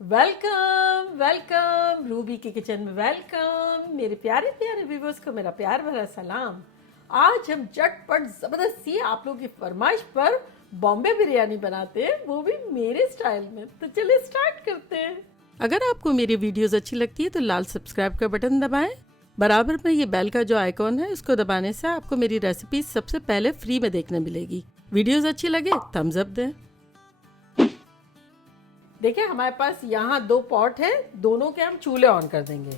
Welcome welcome Ruby के kitchen में welcome. मेरे प्यारे प्यारे व्यूवर्स को मेरा प्यार भरा सलाम। आज हम झटपट जबरदस्त सी आप लोगों की फरमाइश पर बॉम्बे बिरयानी बनाते हैं, वो भी मेरे स्टाइल में। तो चलिए स्टार्ट करते हैं। अगर आपको मेरी वीडियोस अच्छी लगती है तो लाल सब्सक्राइब का बटन दबाएं। बराबर में ये बेल का जो आइकॉन है उसको दबाने से आपको मेरी रेसिपी सबसे पहले फ्री में देखने मिलेगी। वीडियोस अच्छी लगे थम्स अप दें। देखिए हमारे पास यहाँ 2 पॉट है, दोनों के हम चूल्हे ऑन कर देंगे।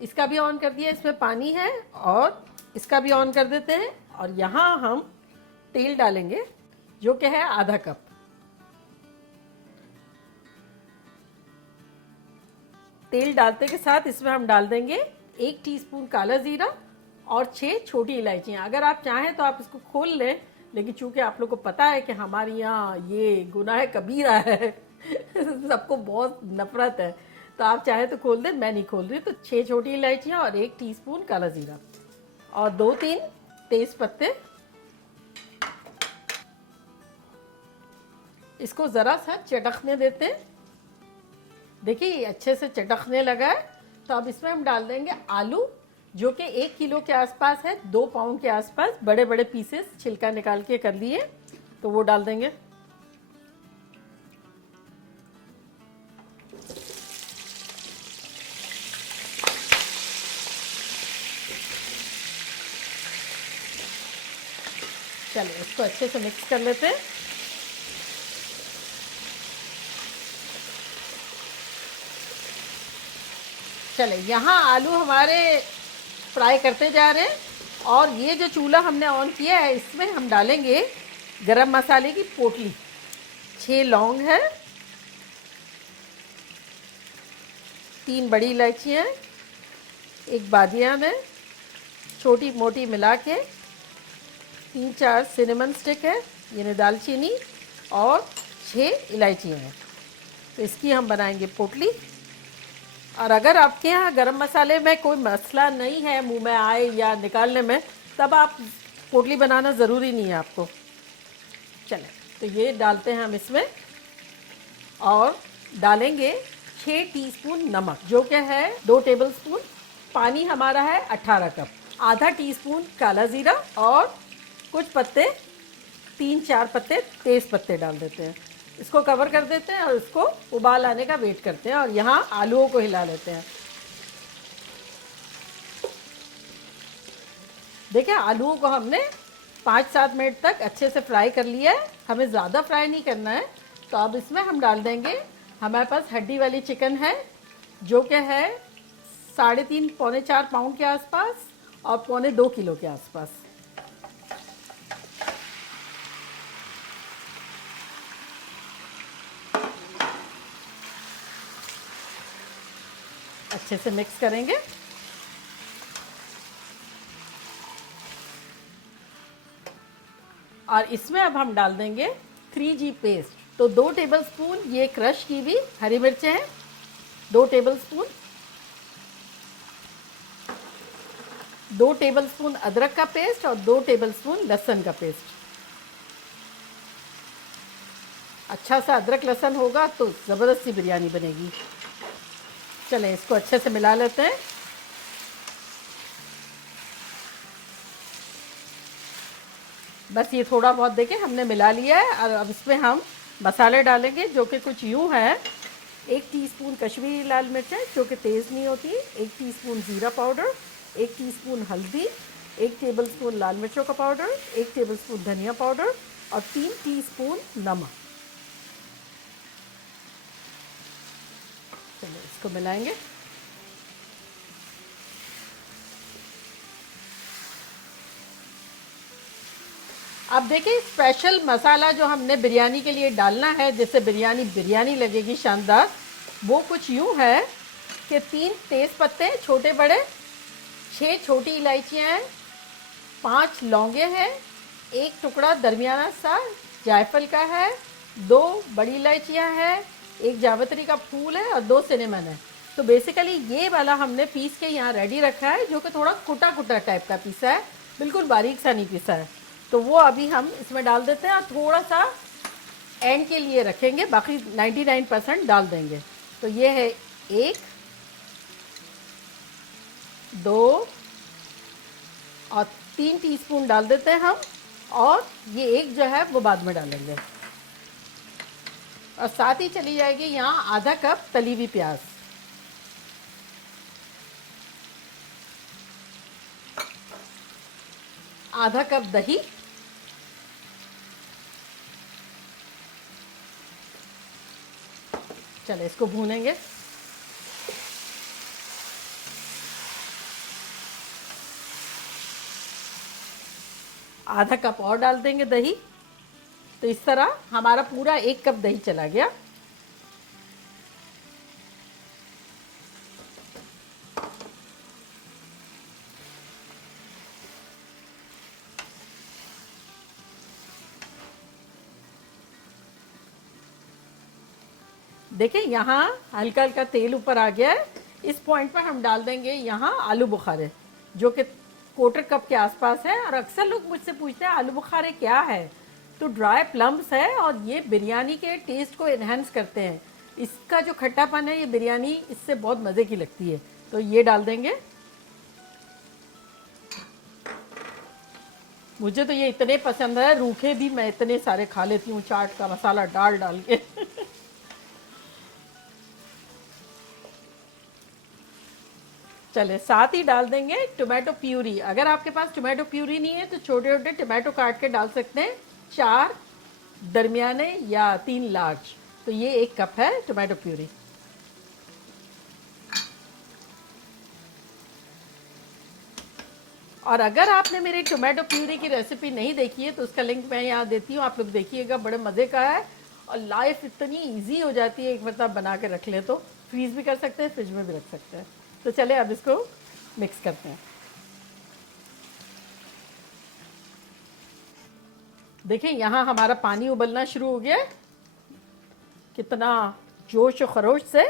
इसका भी ऑन कर दिया, इसमें पानी है, और इसका भी ऑन कर देते हैं। और यहाँ हम तेल डालेंगे जो कि है आधा कप। तेल डालते के साथ इसमें हम डाल देंगे 1 टीस्पून काला जीरा और 6 छोटी इलायचियाँ। अगर आप चाहें तो आप इसको खोल लें, लेकिन चूंकि आप लोग को पता है कि हमारे यहाँ ये गुनाह कबीरा है सबको बहुत नफरत है, तो आप चाहे तो खोल दें, मैं नहीं खोल रही। तो 6 छोटी इलायचियाँ और 1 टीस्पून काला जीरा और 2-3 तेज पत्ते। इसको ज़रा सा चटकने देते हैं। देखिए ये अच्छे से चटकने लगा है, तो अब इसमें हम डाल देंगे आलू जो कि 1 किलो के आसपास है, 2 पाउंड के आसपास। बड़े बड़े पीसेस छिलका निकाल के कर लिए, तो वो डाल देंगे। चलिए इसको अच्छे से मिक्स कर लेते हैं। चले यहाँ आलू हमारे फ्राई करते जा रहे हैं, और ये जो चूल्हा हमने ऑन किया है इसमें हम डालेंगे गरम मसाले की पोटली। 6 लौंग है, 3 बड़ी इलायचियाँ, 1 बादियान है छोटी मोटी मिला के, 3-4 सिनेमन स्टिक है यानी दालचीनी, और 6 इलायचियाँ हैं। तो इसकी हम बनाएंगे पोटली। और अगर आपके यहाँ गरम मसाले में कोई मसला नहीं है मुंह में आए या निकालने में, तब आप पोटली बनाना ज़रूरी नहीं है आपको। चलें तो ये डालते हैं हम इसमें, और डालेंगे 6 टीस्पून नमक जो कि है 2 टेबलस्पून। पानी हमारा है 18 कप। आधा टीस्पून काला ज़ीरा और कुछ पत्ते, 3-4 पत्ते तेज पत्ते डाल देते हैं। इसको कवर कर देते हैं और इसको उबाल आने का वेट करते हैं, और यहाँ आलूओं को हिला लेते हैं। देखिए आलूओं को हमने 5-7 मिनट तक अच्छे से फ्राई कर लिया है, हमें ज़्यादा फ्राई नहीं करना है। तो अब इसमें हम डाल देंगे, हमारे पास हड्डी वाली चिकन है जो कि है 3.5-4 पाउंड के आसपास और 1.25-2 किलो के आसपास। अच्छे से मिक्स करेंगे। और इसमें अब हम डाल देंगे 3G पेस्ट। तो 2 टेबलस्पून ये क्रश की हुई हरी मिर्चें हैं, 2 टेबलस्पून, 2 टेबलस्पून अदरक का पेस्ट और 2 टेबलस्पून लहसुन का पेस्ट। अच्छा सा अदरक लहसुन होगा तो ज़बरदस्त सी बिरयानी बनेगी। चलें इसको अच्छे से मिला लेते हैं। बस ये थोड़ा बहुत देखें हमने मिला लिया है, और अब इसमें हम मसाले डालेंगे जो कि कुछ यूँ है। 1 टीस्पून कश्मीरी लाल मिर्च है जो कि तेज़ नहीं होती, 1 टीस्पून ज़ीरा पाउडर, 1 टीस्पून हल्दी, 1 टेबलस्पून लाल मिर्चों का पाउडर, 1 टेबलस्पून धनिया पाउडर और 3 टीस्पून नमक। चलो इसको मिलाएंगे। अब देखिए स्पेशल मसाला जो हमने बिरयानी के लिए डालना है, जिससे बिरयानी बिरयानी लगेगी शानदार, वो कुछ यूँ है कि 3 तेज़ पत्ते छोटे बड़े, 6 छोटी इलायचियाँ हैं, 5 लौंगे हैं, 1 टुकड़ा दरमियाना सा जायफल का है, 2 बड़ी इलायचियाँ हैं, 1 जावित्री का फूल है और 2 सिनेमन है। तो बेसिकली ये वाला हमने पीस के यहाँ रेडी रखा है, जो कि थोड़ा कुटा कुटा टाइप का पीसा है, बिल्कुल बारीक सा नहीं पीसा है। तो वो अभी हम इसमें डाल देते हैं, और थोड़ा सा एंड के लिए रखेंगे, बाकी 99% डाल देंगे। तो ये है 1, 2 और 3 टीस्पून डाल देते हैं हम, और ये एक जो है वो बाद में डालेंगे। और साथ ही चली जाएगी यहाँ आधा कप तली हुई प्याज, आधा कप दही, चले इसको भूनेंगे। आधा कप और डाल देंगे दही। तो इस तरह हमारा पूरा 1 कप दही चला गया। देखिए यहाँ हल्का हल्का तेल ऊपर आ गया है। इस पॉइंट पर हम डाल देंगे यहाँ आलू बुखारे, जो कि 1/4 कप के आसपास है। और अक्सर लोग मुझसे पूछते हैं आलू बुखारे क्या है, तो ड्राई प्लम्स है और ये बिरयानी के टेस्ट को एनहेंस करते हैं। इसका जो खट्टापन है, ये बिरयानी इससे बहुत मज़े की लगती है। तो ये डाल देंगे। मुझे तो ये इतने पसंद है, रूखे भी मैं इतने सारे खा लेती हूँ चाट का मसाला डाल डाल के। चले साथ ही डाल देंगे टोमेटो प्यूरी। अगर आपके पास टोमेटो प्यूरी नहीं है तो छोटे छोटे टोमेटो काट के डाल सकते हैं, 4 दरमियाने या 3 लार्ज। तो ये 1 कप है टोमेटो प्यूरी। और अगर आपने मेरी टोमेटो प्यूरी की रेसिपी नहीं देखी है तो उसका लिंक मैं यहाँ देती हूँ, आप लोग देखिएगा, बड़े मज़े का है। और लाइफ इतनी इजी हो जाती है, एक मतलब बना के रख ले तो फ्रीज भी कर सकते हैं, फ्रिज में भी रख सकते हैं। तो चले अब इसको मिक्स करते हैं। देखिए यहाँ हमारा पानी उबलना शुरू हो गया, कितना जोश और खरोश से।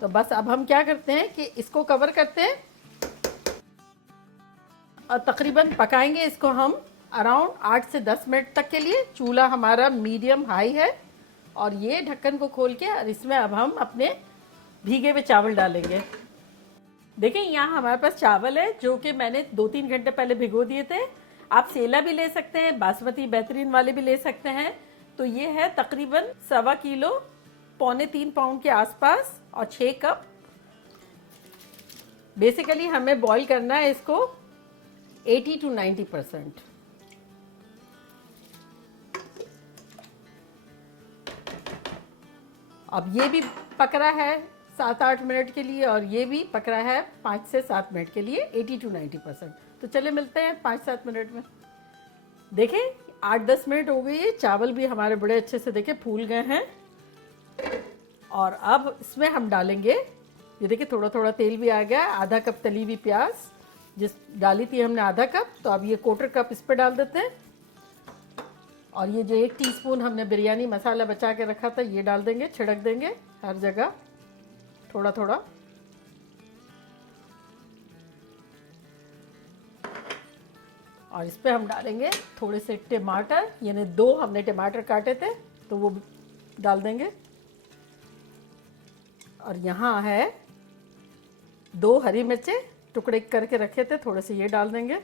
तो बस अब हम क्या करते हैं कि इसको कवर करते हैं और तकरीबन पकाएंगे इसको हम अराउंड 8 से 10 मिनट तक के लिए। चूल्हा हमारा मीडियम हाई है। और ये ढक्कन को खोल के और इसमें अब हम अपने भीगे हुए चावल डालेंगे। देखिए यहाँ हमारे पास चावल है जो कि मैंने 2-3 घंटे पहले भिगो दिए थे। आप सेला भी ले सकते हैं, बासमती बेहतरीन वाले भी ले सकते हैं। तो ये है तकरीबन 1.25 किलो, 2.25 पाउंड के आसपास, और 6 कप। बेसिकली हमें बॉईल करना है इसको 80 to 90%। अब ये भी पक रहा है 7-8 मिनट के लिए, और ये भी पक रहा है 5 से 7 मिनट के लिए 80 to 90%। तो चले मिलते हैं 5-7 मिनट में। देखें 8-10 मिनट हो गई है, चावल भी हमारे बड़े अच्छे से देखें फूल गए हैं। और अब इसमें हम डालेंगे, ये देखिए थोड़ा थोड़ा तेल भी आ गया। आधा कप तली हुई प्याज जिस डाली थी हमने आधा कप, तो अब ये 1/4 कप इस पर डाल देते हैं। और ये जो 1 टीस्पून हमने बिरयानी मसाला बचा के रखा था ये डाल देंगे, छिड़क देंगे हर जगह थोड़ा थोड़ा। और इस पर हम डालेंगे थोड़े से टमाटर, यानी 2 हमने टमाटर काटे थे तो वो डाल देंगे। और यहाँ है 2 हरी मिर्चें टुकड़े करके रखे थे, थोड़े से ये डाल देंगे।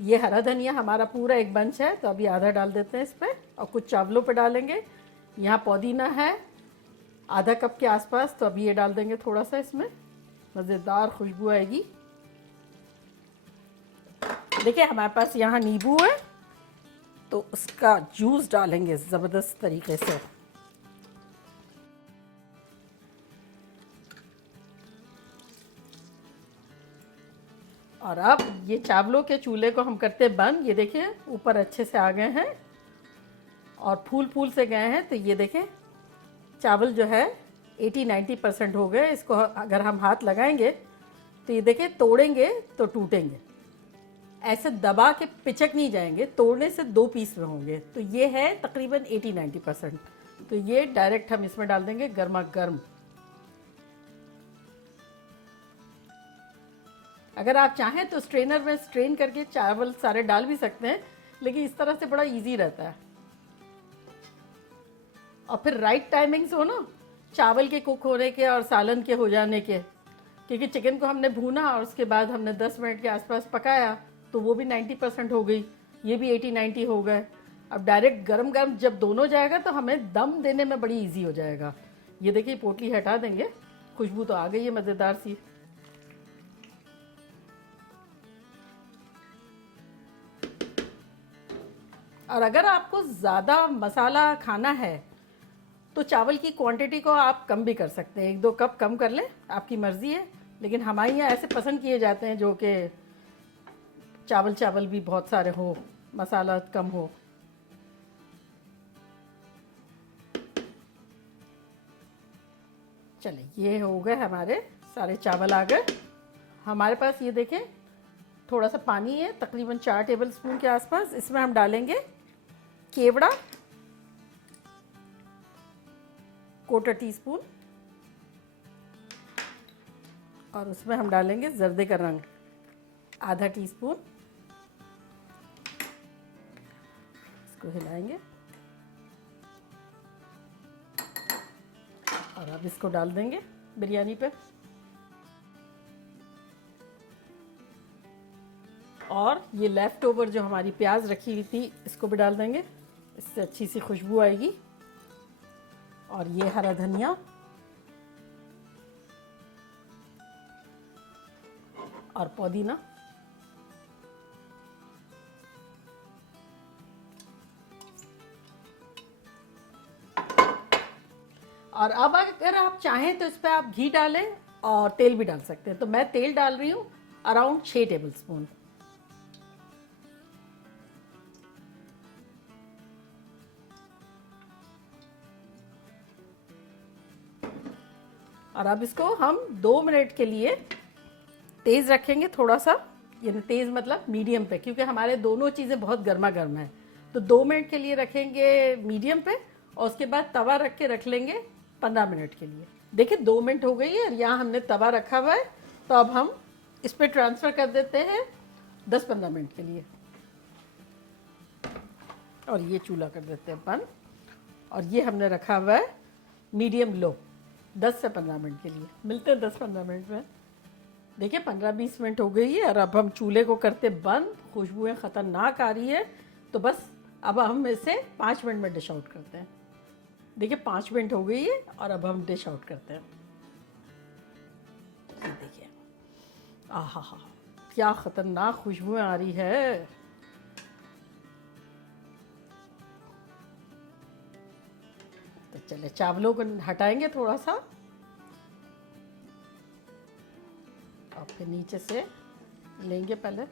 ये हरा धनिया हमारा पूरा 1 बंच है, तो अभी आधा डाल देते हैं इस पर। और कुछ चावलों पे डालेंगे। यहाँ पुदीना है आधा कप के आसपास, तो अभी ये डाल देंगे थोड़ा सा, इसमें मज़ेदार खुशबू आएगी। देखिए हमारे पास यहाँ नींबू है तो उसका जूस डालेंगे ज़बरदस्त तरीके से। और अब ये चावलों के चूल्हे को हम करते बंद। ये देखिए ऊपर अच्छे से आ गए हैं और फूल फूल से गए हैं। तो ये देखें चावल जो है 80-90% हो गए। इसको अगर हम हाथ लगाएंगे तो ये देखें तोड़ेंगे तो टूटेंगे, ऐसे दबा के पिचक नहीं जाएंगे, तोड़ने से 2 पीस में होंगे। तो ये है तकरीबन 80-90%। तो ये डायरेक्ट हम इसमें डाल देंगे गर्मा गर्म। अगर आप चाहें तो स्ट्रेनर में स्ट्रेन करके चावल सारे डाल भी सकते हैं, लेकिन इस तरह से बड़ा इजी रहता है। और फिर राइट टाइमिंग्स हो ना चावल के कुक होने के और सालन के हो जाने के, क्योंकि चिकन को हमने भूना और उसके बाद हमने 10 मिनट के आसपास पकाया तो वो भी 90% हो गई, ये भी 80-90 हो गए। अब डायरेक्ट गरम गरम जब दोनों जाएगा तो हमें दम देने में बड़ी इजी हो जाएगा। ये देखिए पोटली हटा देंगे, खुशबू तो आ गई है मज़ेदार सी। और अगर आपको ज़्यादा मसाला खाना है तो चावल की क्वांटिटी को आप कम भी कर सकते हैं, 1-2 कप कम कर लें, आपकी मर्ज़ी है। लेकिन हमारे यहाँ ऐसे पसंद किए जाते हैं जो कि चावल चावल भी बहुत सारे हो, मसाला कम हो। चले ये हो गए हमारे सारे चावल आ गए हमारे पास। ये देखें थोड़ा सा पानी है, तकरीबन 4 टेबल स्पून के आसपास। इसमें हम डालेंगे केवड़ा 1/4 टीस्पून और उसमें हम डालेंगे जर्दे का रंग 1/2 टीस्पून। इसको हिलाएंगे और अब इसको डाल देंगे बिरयानी पे। और ये लेफ्ट ओवर जो हमारी प्याज रखी हुई थी इसको भी डाल देंगे, इससे अच्छी सी खुशबू आएगी। और ये हरा धनिया और पुदीना। और अब अगर आप चाहें तो इस पर आप घी डालें और तेल भी डाल सकते हैं, तो मैं तेल डाल रही हूँ अराउंड 6 टेबल स्पून। और अब इसको हम 2 मिनट के लिए तेज़ रखेंगे थोड़ा सा, यानी तेज़ मतलब मीडियम पे, क्योंकि हमारे दोनों चीज़ें बहुत गर्मा गर्म है। तो 2 मिनट के लिए रखेंगे मीडियम पे और उसके बाद तवा रख के रख लेंगे 15 मिनट के लिए। देखिए 2 मिनट हो गई है और यहाँ हमने तवा रखा हुआ है, तो अब हम इस पर ट्रांसफ़र कर देते हैं 10-15 मिनट के लिए। और ये चूल्हा कर देते हैं बंद और ये हमने रखा हुआ है मीडियम लो 10 से 15 मिनट के लिए। मिलते हैं 10-15 मिनट में। देखिए 15-20 मिनट हो गई है और अब हम चूल्हे को करते बंद। खुशबुएं ख़तरनाक आ रही है, तो बस अब हम इसे 5 मिनट में डिश आउट करते हैं। देखिए 5 मिनट हो गई है और अब हम डिश आउट करते हैं। ये देखिए आहा हा, क्या ख़तरनाक खुशबुएं आ रही है। तो चले चावलों को हटाएंगे थोड़ा सा और फिर नीचे से लेंगे पहले।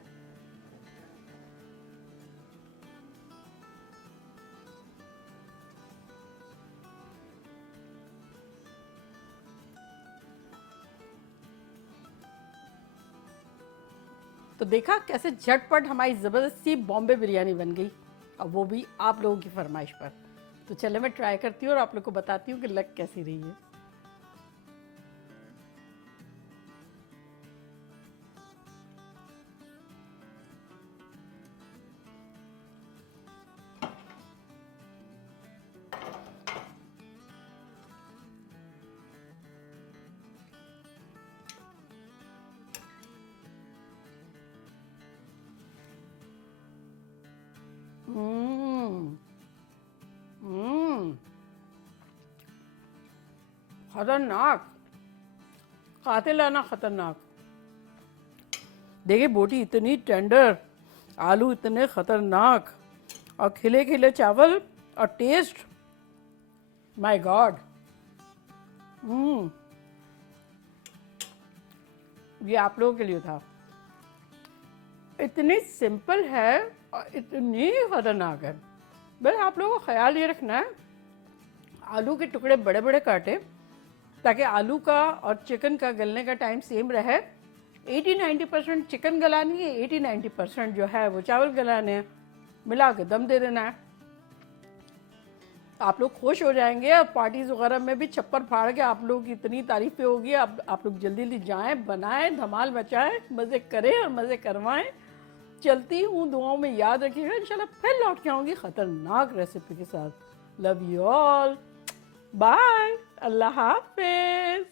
तो देखा कैसे झटपट हमारी ज़बरदस्ती बॉम्बे बिरयानी बन गई, और वो भी आप लोगों की फरमाइश पर। तो चले मैं ट्राई करती हूँ और आप लोग को बताती हूँ कि लग कैसी रही है। खतरनाक, खाते लाना खतरनाक। देखिए बोटी इतनी टेंडर, आलू इतने खतरनाक और खिले खिले चावल और टेस्ट, माय गॉड। ये आप लोगों के लिए था। इतनी सिंपल है और इतनी खतरनाक है। बस आप लोगों को ख्याल ये रखना है आलू के टुकड़े बड़े बड़े काटे, ताकि आलू का और चिकन का गलने का टाइम सेम रहे। 80-90% चिकन गलानी है, 80-90% जो है वो चावल गलाने हैं। मिला के दम दे देना है। आप लोग खुश हो जाएंगे और पार्टीज वगैरह में भी छप्पर फाड़ के आप लोगों की इतनी तारीफें होगी। अब आप लोग जल्दी जल्दी जाएं, बनाएं, धमाल मचाएं, मज़े करें और मज़े करवाएं। चलती हूँ, दुआओं में याद रखिएगा। इंशाल्लाह फिर लौट के आऊँगी ख़तरनाक रेसिपी के साथ। Love you all. बाय, अल्लाह हाफिज।